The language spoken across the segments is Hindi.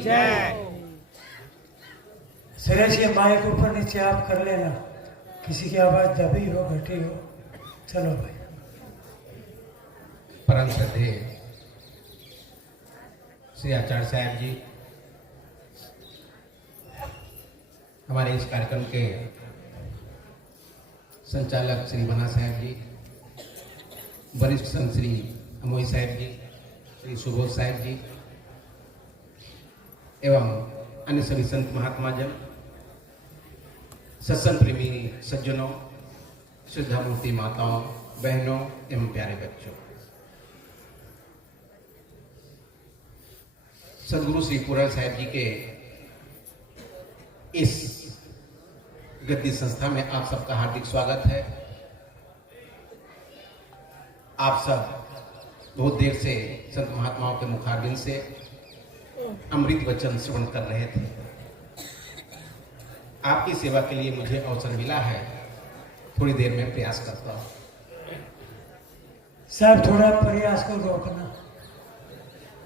जय। सुरेश ये माइक ऊपर नीचे आप कर लेना, किसी की आवाज दबी हो घटी हो। चलो भाई। परम श्रद्धेय श्री आचार्य साहब जी, हमारे इस कार्यक्रम के संचालक श्री बना साहब जी, वरिष्ठ संत श्री अमोई साहब जी, श्री सुबोध साहब जी एवं अन्य सभी संत महात्मा जन, सत्संग प्रेमी सज्जनों, श्रद्धा मूर्ति माताओं, बहनों एवं प्यारे बच्चों, सदगुरु श्री पूरन साहब जी के इस गद्दी संस्था में आप सबका हार्दिक स्वागत है। आप सब बहुत देर से संत महात्माओं के मुखारबिंद से अमृत वचन श्रवण कर रहे थे। आपकी सेवा के लिए मुझे अवसर मिला है, थोड़ी देर में प्रयास करता हूं। साहब थोड़ा प्रयास को रोकना,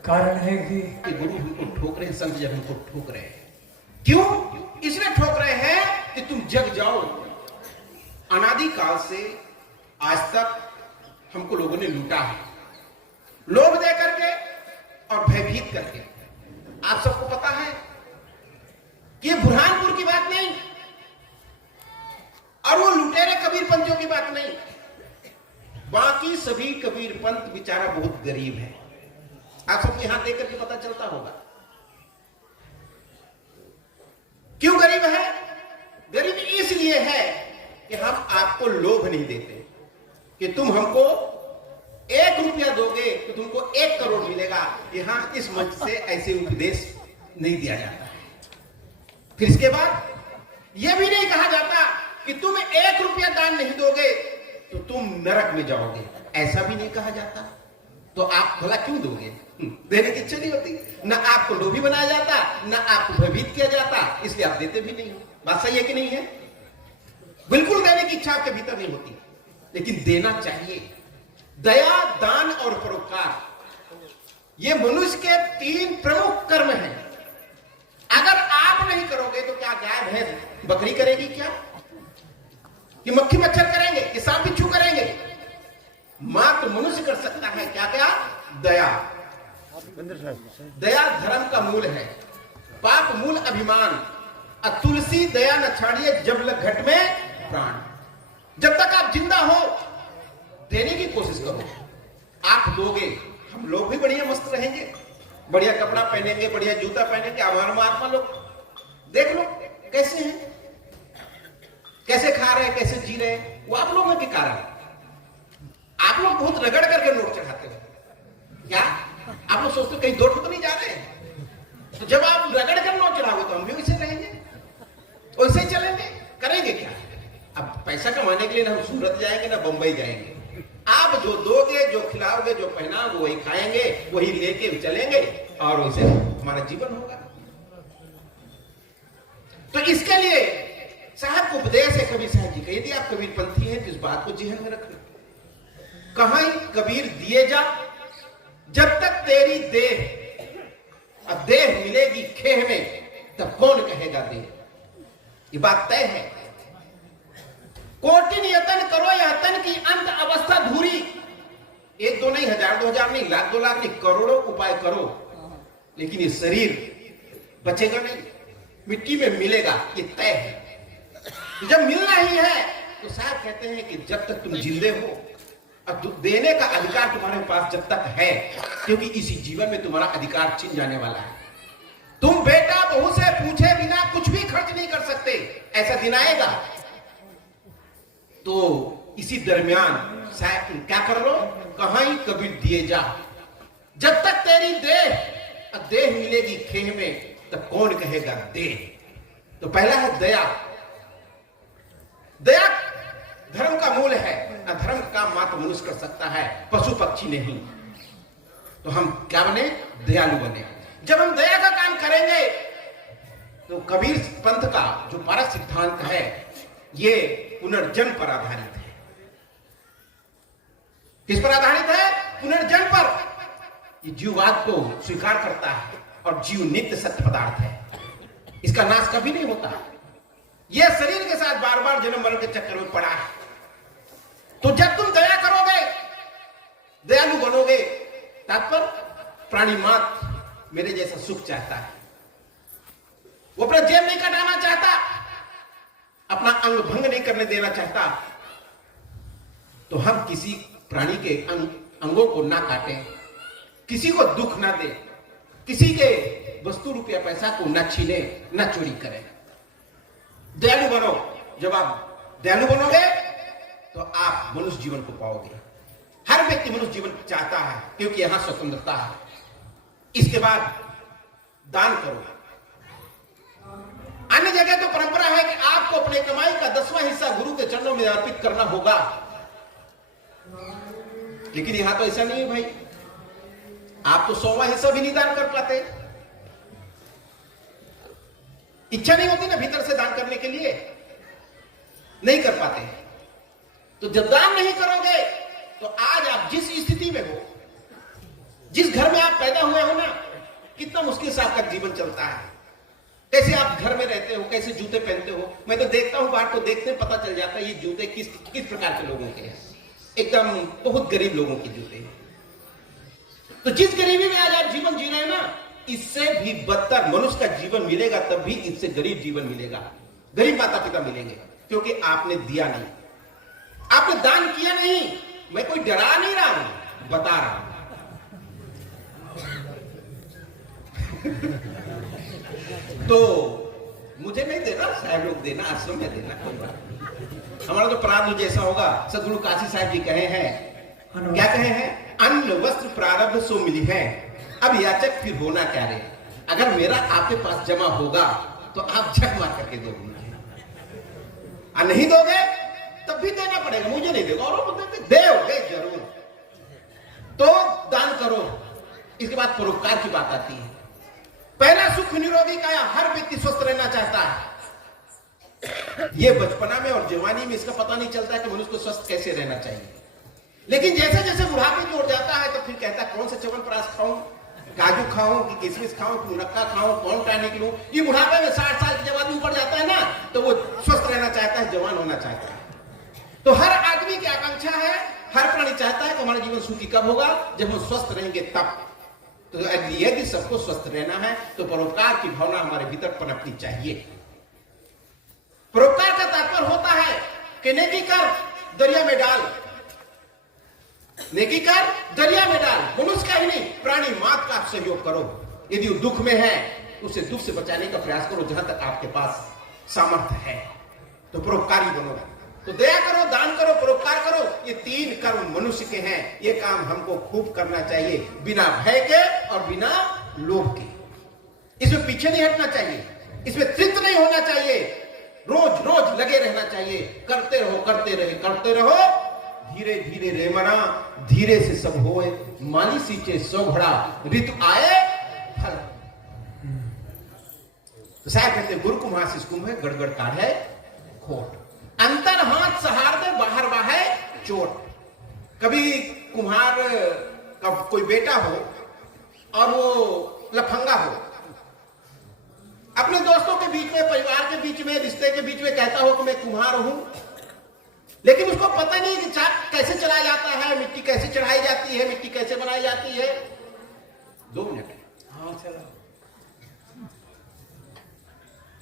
कारण है कि गुरु हमको ठोक रहे हैं, संत जन हमको ठोक रहे हैं। क्यों? इसलिए ठोक रहे हैं कि तुम जग जाओ। अनादि काल से आज तक हमको लोगों ने लूटा है, लोभ दे करके और भयभीत करके। आप सबको पता है कि ये बुरहानपुर की बात नहीं और वो लुटेरे कबीर पंथों की बात नहीं, बाकी सभी कबीर पंथ बेचारा बहुत गरीब है। आप सबको यहां देख करके पता चलता होगा क्यों गरीब है। गरीब इसलिए है कि हम आपको लोभ नहीं देते कि तुम हमको 1 रुपया दोगे तो तुमको 1 करोड़ मिलेगा। यहां इस मंच से ऐसे उपदेश नहीं दिया जाता है। फिर इसके बाद यह भी नहीं कहा जाता कि तुम 1 रुपया दान नहीं दोगे तो तुम नरक में जाओगे, ऐसा भी नहीं कहा जाता। तो आप भला क्यों दोगे? देने की इच्छा नहीं होती, ना आपको लोभी बनाया जाता, ना आपको भयभीत किया जाता, इसलिए आप देते भी नहीं हो। बात सही है कि नहीं है? बिल्कुल देने की इच्छा आपके भीतर नहीं होती, लेकिन देना चाहिए। दया, दान और परोपकार ये मनुष्य के 3 प्रमुख कर्म हैं। अगर आप नहीं करोगे तो क्या गाय भैंस बकरी करेगी? क्या कि मक्खी मच्छर करेंगे? कि सांप बिच्छू करेंगे? मात्र मनुष्य कर सकता है क्या? क्या? दया। दया धर्म का मूल है, पाप मूल अभिमान। तुलसी दया न छाड़िए जब लग घट में प्राण। जब तक आप जिंदा हो देने की कोशिश करो। आप दोगे, हम लोग भी बढ़िया मस्त रहेंगे, बढ़िया कपड़ा पहनेंगे, बढ़िया जूता पहनेंगे। हमारे महात्मा लोग देख लो कैसे हैं, कैसे खा रहे हैं, कैसे जी रहे हैं, वो आप लोगों के कारण। आप लोग बहुत रगड़ करके नोट चढ़ाते हो। क्या आप लोग सोचते हो कहीं 2 तो नहीं जा रहे हैं? तो जब आप रगड़ कर नोट चढ़ाओगे तो हम भी वैसे रहेंगे, वैसे ही चलेंगे। करेंगे क्या? अब पैसा कमाने के लिए ना हम सूरत जाएंगे ना बंबई जाएंगे। आप जो दोगे, जो खिलाओगे, जो पहनाओगे वही खाएंगे, वही लेके चलेंगे और वैसे हमारा जीवन होगा। तो इसके लिए साहब को उपदेश है कबीर साहब जी का। यदि आप कबीर पंथी हैं तो इस बात को जेहन में रखना। कहां कबीर दिए जा जब तक तेरी देह, अब देह मिलेगी खेह में तब कौन कहेगा देह। ये बात तय है। कोटिन यतन करो यह तन की अंत अवस्था धूरी। 1-2 नहीं, 1000-2000 नहीं, लाख 2 लाख नहीं, करोड़ों उपाय करो, लेकिन ये शरीर बचेगा नहीं, मिट्टी में मिलेगा, ये तय है। जब मिलना ही है तो साहब कहते हैं कि जब तक तुम जिंदे हो, अब देने का अधिकार तुम्हारे पास जब तक है, क्योंकि इसी जीवन में तुम्हारा अधिकार छिन जाने वाला है। तुम बेटा बहू से पूछे बिना कुछ भी खर्च नहीं कर सकते, ऐसा दिन आएगा। तो इसी दरमियान साहब क्या कर लो? कहां कबीर दिए जा जब तक तेरी देह मिलेगी खेह में तब कौन कहेगा देह। तो पहला है दया। दया धर्म का मूल है। धर्म का काम मात्र मनुष्य कर सकता है, पशु पक्षी नहीं। तो हम क्या बने? दयालु बने। जब हम दया का काम करेंगे तो कबीर पंथ का जो पारस सिद्धांत है ये पुनर्जन्म पर आधारित है। किस पर आधारित है? पुनर्जन्म पर। ये जीववाद को स्वीकार करता है और जीव नित्य सत्य पदार्थ है, इसका नाश कभी नहीं होता। यह शरीर के साथ बार बार जन्म मरण के चक्कर में पड़ा है। तो जब तुम दया करोगे, दयालु बनोगे, तात्पर्य प्राणी मात्र मेरे जैसा सुख चाहता है, वो अपना जेब नहीं कटाना चाहता, अपना अंग भंग नहीं करने देना चाहता। तो हम किसी प्राणी के अंगों को ना काटें, किसी को दुख ना दे, किसी के वस्तु रुपया पैसा को ना छीने, ना चोरी करें। दयालु बनो। जब आप दयालु बनोगे तो आप मनुष्य जीवन को पाओगे। हर व्यक्ति मनुष्य जीवन चाहता है, क्योंकि यहां स्वतंत्रता है। इसके बाद दान करो। अन्य जगह तो परंपरा है कि आपको अपने कमाई का 10वां हिस्सा गुरु के चरणों में अर्पित करना होगा, लेकिन यहां तो ऐसा नहीं है भाई। आप तो 100वां हिस्सा भी नहीं दान कर पाते। इच्छा नहीं होती ना भीतर से दान करने के लिए, नहीं कर पाते। तो जब दान नहीं करोगे तो आज आप जिस स्थिति में हो, जिस घर में आप पैदा हुए हो ना, कितना मुश्किल से आपका जीवन चलता है, कैसे आप घर में रहते हो, कैसे जूते पहनते हो। मैं तो देखता हूं, बाहर को देखते पता चल जाता है ये जूते किस प्रकार के लोगों के हैं। एकदम बहुत गरीब लोगों के जूते। तो जिस गरीबी में आज आप जीवन जी रहे हैं ना, इससे भी बदतर मनुष्य का जीवन मिलेगा, तब भी इससे गरीब जीवन मिलेगा, गरीब माता पिता मिलेंगे, क्योंकि आपने दिया नहीं, आपने दान किया नहीं। मैं कोई डरा नहीं रहा हूं, बता रहा हूं। तो मुझे नहीं देना, साहब लोग देना, आश्रम में देना, कोई बात नहीं। हमारा तो प्रारब्ध जैसा होगा। सदगुरु काशी साहब जी कहे हैं, क्या कहे हैं? अन्न वस्त्र प्रारब्ध सो मिली है, अब याचक फिर होना क्या रे। अगर मेरा आपके पास जमा होगा तो आप झक मार करके दोगे, और नहीं दोगे तब भी देना पड़ेगा। मुझे नहीं देगा और दोगे जरूर। तो दान करो। इसके बाद परोपकार की बात आती है। पहला सुख निरोगी काया, हर व्यक्ति स्वस्थ रहना चाहता है। ये बचपना में और जवानी में इसका पता नहीं चलता कि मनुष्य को स्वस्थ कैसे रहना चाहिए, लेकिन जैसे जैसे बुढ़ापे की ओर जाता है तो फिर कहता है कौन सा च्यवनप्राश खाऊं, काजू खाऊं कि किशमिश खाऊं कि मुनक्का खाऊं, कौन टाइम निकलूं। ये बुढ़ापे में 60 साल की जब आदमी ऊपर जाता है ना, तो वो स्वस्थ रहना चाहता है, जवान होना चाहता है। तो हर आदमी की आकांक्षा है, हर प्राणी चाहता है कि हमारा जीवन सुखी कब होगा, जब हम स्वस्थ रहेंगे तब। तो यदि सबको स्वस्थ रहना है तो परोपकार की भावना हमारे भीतर पनपनी चाहिए। परोपकार का तात्पर्य होता है कि नेकी कर दरिया में डाल, नेकी कर दरिया में डाल। मनुष्य का ही नहीं, प्राणी मात्र का सहयोग करो। यदि वो दुख में है उसे दुख से बचाने का प्रयास करो, जहां तक आपके पास सामर्थ्य है। तो परोपकारी बनो। तो दया करो, दान करो, परोपकार करो। ये 3 कर्म मनुष्य के हैं। ये काम हमको खूब करना चाहिए, बिना भय के और बिना लोभ के। इसमें पीछे नहीं हटना चाहिए, इसमें तृप्त नहीं होना चाहिए। रोज रोज लगे रहना चाहिए। करते रहो, करते रहे, करते रहो। धीरे धीरे रे मना, धीरे से सब होए। माली सींचे 100 घड़ा, ऋतु आए फल। तो साहब कहते गुरु कुम्हार शिष कुंभ है, गड़गड़ काढ़े खोट। अंतर हाथ सहार दे, बाहर बाहे चोट। कभी कुम्हार का कोई बेटा हो और वो लफंगा हो, अपने दोस्तों के बीच में, परिवार के बीच में, रिश्ते के बीच में कहता हो कि मैं कुम्हार हूं, लेकिन उसको पता नहीं कि चाक कैसे चलाया जाता है, मिट्टी कैसे चढ़ाई जाती है, मिट्टी कैसे बनाई जाती है। 2 मिनट। हाँ चलो।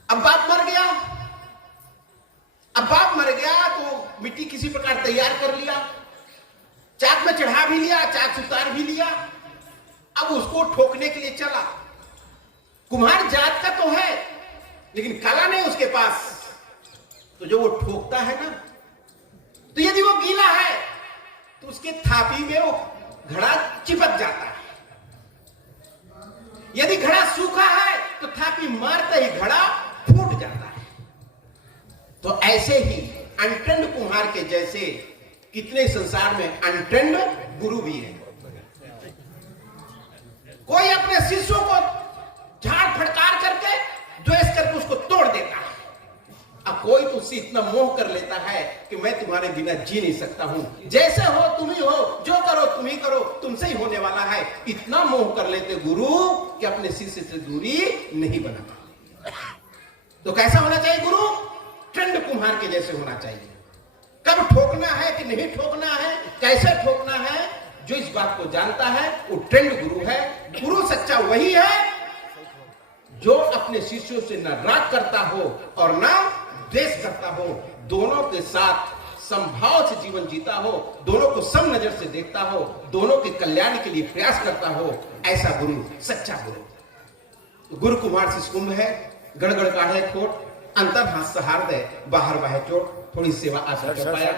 अब बाप मर गया, अब बाप मर गया तो मिट्टी किसी प्रकार तैयार कर लिया, चाक में चढ़ा भी लिया, चाक से उतार भी लिया। अब उसको ठोकने के लिए चला। कुम्हार जात का तो है, लेकिन कला नहीं उसके पास। तो जो वो ठोकता है ना, तो यदि वो गीला है तो उसके थापी में वो घड़ा चिपक जाता है। यदि घड़ा सूखा है तो थापी मारते ही घड़ा फूट जाता है। तो ऐसे ही अनटेंड कुम्हार के जैसे कितने संसार में अनटेंड गुरु भी है। कोई अपने शिष्यों को झाड़ फटकार करके द्वेष करके उसको तोड़ देता है। अब कोई तुझसे इतना मोह कर लेता है कि मैं तुम्हारे बिना जी नहीं सकता हूं, जैसे हो तुम ही हो, जो करो तुम ही करो, तुमसे ही होने वाला है, इतना मोह कर लेते गुरु कि अपने शिष्य से दूरी नहीं बना पाते। तो कैसा होना चाहिए गुरु? ट्रेंड कुम्हार के जैसे होना चाहिए। कब ठोकना है कि नहीं ठोकना है, कैसे ठोकना है, जो इस बात को जानता है वो ट्रेंड गुरु है। गुरु सच्चा वही है जो अपने शिष्यों से न राग करता हो और न द्वेष करता हो, दोनों के साथ समभाव से जीवन जीता हो, दोनों को सम नजर से देखता हो, दोनों के कल्याण के लिए प्रयास करता हो, ऐसा गुरु सच्चा गुरु। गुरु कुमार शिष्य कुंभ है, गड़गड़ काढ़े खोट, अंतर हाथ सहार्दय, बाहर बाहे चोट। थोड़ी सेवा आशा कर पाया।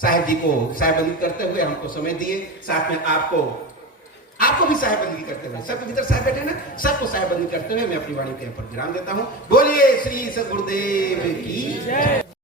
साहेब जी को साहेबंदी करते हुए हमको समय दिए, साथ में आपको भी साहेबंदी करते हुए, सबके भीतर साहेब बैठे ना, सबको साहेबंदी करते हुए मैं अपनी वाणी के ऊपर विराम देता हूं। बोलिए श्री सद्गुरुदेव की जय।